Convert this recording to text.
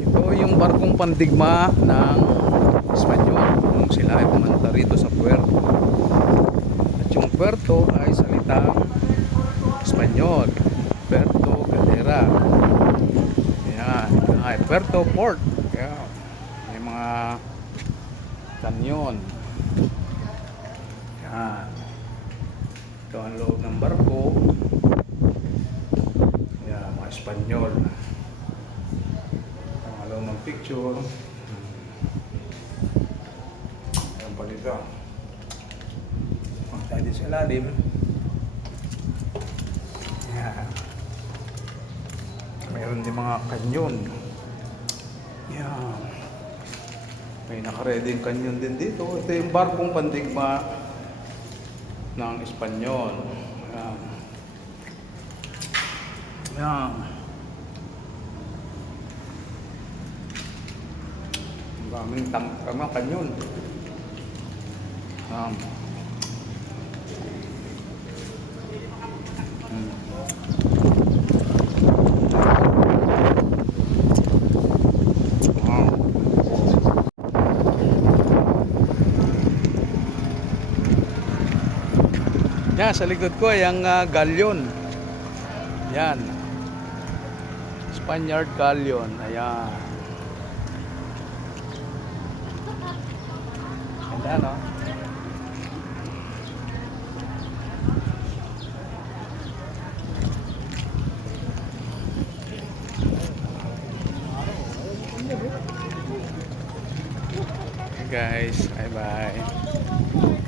Ito yung barkong pandigma ng Espanyol nung sila ay pumunta rito sa puerto. At yung puerto ay salitang Espanyol, Puerto Galera. Ayan, ay Puerto Port. Ayan, may mga kanyon. Ayan, ito ang loob ng barko. Ayan, mga Espanyol. Ang loob ng picture. Ayan pa dito. Kung tayo din sa ilalim. Ayan. Mayroon din mga kanyon. Ayan. May nakareding kanyon din dito. Ito yung barkong pandigma ng Espanyol. Ayan. Ayan. Maraming mga kanyon. Ayan. Yan, sa likod ko ay ang galyon. Yan. Spaniard galyon. Ayan. Ganda, no? Okay guys, bye bye.